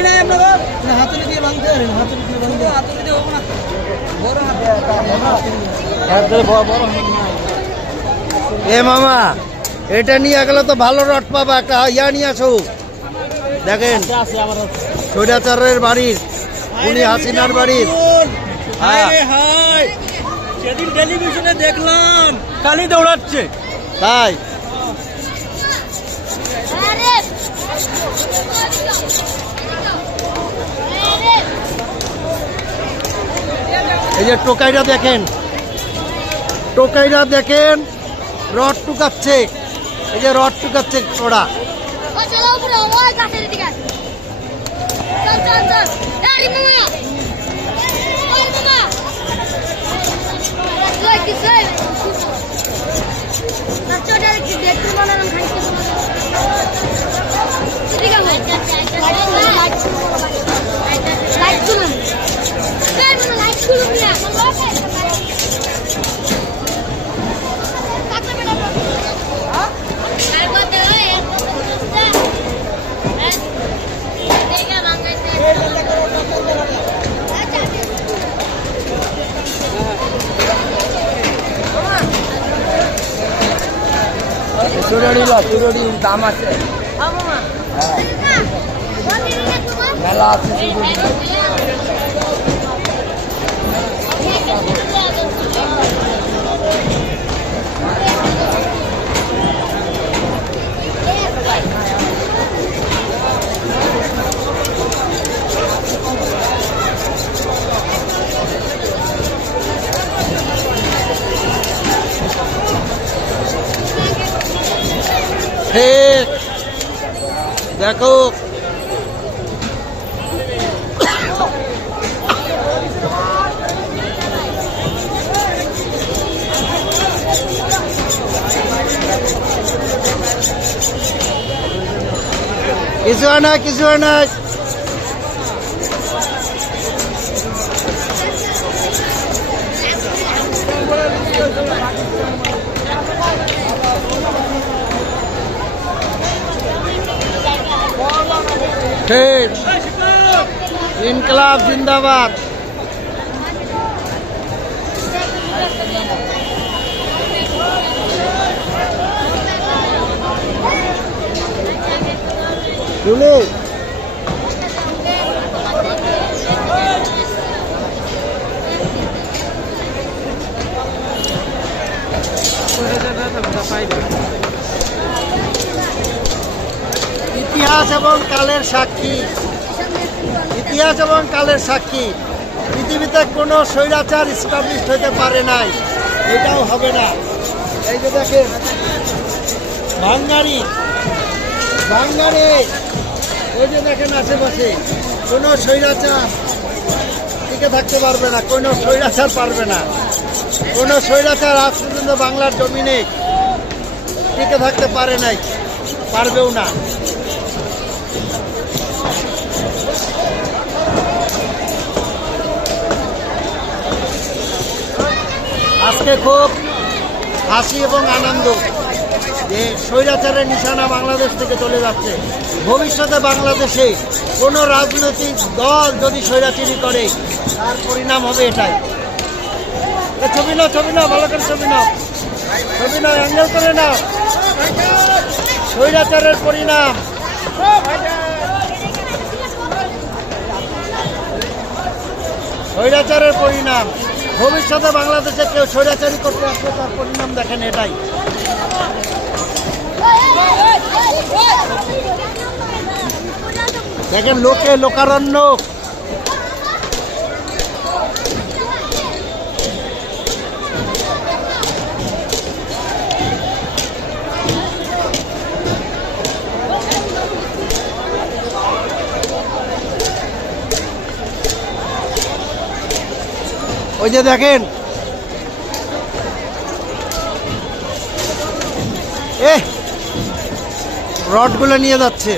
ওই হাতুড়ি নাই আপনাদের না হাতুড়ি দিয়ে ভাঙতে পারেন হাতুড়ি দিয়ে ভাঙতে হাতুড়ি দিয়ে হব না। বড় এ মামা এটা নিয়ে গেলে তো ভালো রড পাবা একটা ইয়া নিয়ে আসো। দেখেন সৈরাচারের বাড়ির উনি হাসিনার বাড়ির হ্যাঁ। হায়। হায়। সেদিন টেলিভিশনে দেখলাম কালি দৌড়াচ্ছে। তাই? এই যে টোকাইরা দেখেন। টোকাইরা দেখেন, রড টুকাচ্ছে। এই যে রড টুকাচ্ছে ওরা চলো ওই গাছের দিকে। চল চল চল। চুরড়ি ল চুরড়ি দাম আছে। মেলা আছে ঠিক দেখো। কিছু হয় কিছু হয় ঠিক ইনকলাব জিন্দাবাদ। শুনে ইতিহাস এবং কালের সাক্ষী। ইতিহাস এবং কালের সাক্ষী। পৃথিবীতে কোনো স্বৈরাচার স্টাবলিশ হতে পারে নাই। এটাও হবে না। এই যে দেখেন ভাঙ্গারি ভাঙ্গারে ওই যে দেখেন আশেপাশে, কোনো স্বৈরাচার টিকে থাকতে পারবে না, কোনো স্বৈরাচার পারবে না। কোনো স্বৈরাচার আজ পর্যন্ত বাংলার জমিনে টিকে থাকতে পারে নাই, পারবেও না। আজকে খুব হাসি এবং আনন্দ যে স্বৈরাচারের নিশানা বাংলাদেশ থেকে চলে যাচ্ছে। ভবিষ্যতে বাংলাদেশে কোনো রাজনৈতিক দল যদি স্বৈরাচারি করে, তার পরিণাম হবে এটাই। ছবি নাও ছবি নাও, ভালো করে ছবি নাও। ছবি নাও, অ্যাঙ্গেল করে নাও। স্বৈরাচারের পরিণাম। স্বৈরাচারের পরিণাম। ভবিষ্যতে বাংলাদেশে কেউ স্বৈরাচারি করতে আসলে তার পরিণাম দেখেন এটাই। দেখেন লোকে লোকারণ্য। ওই যে দেখেন। এ রডগুলো নিয়ে যাচ্ছে।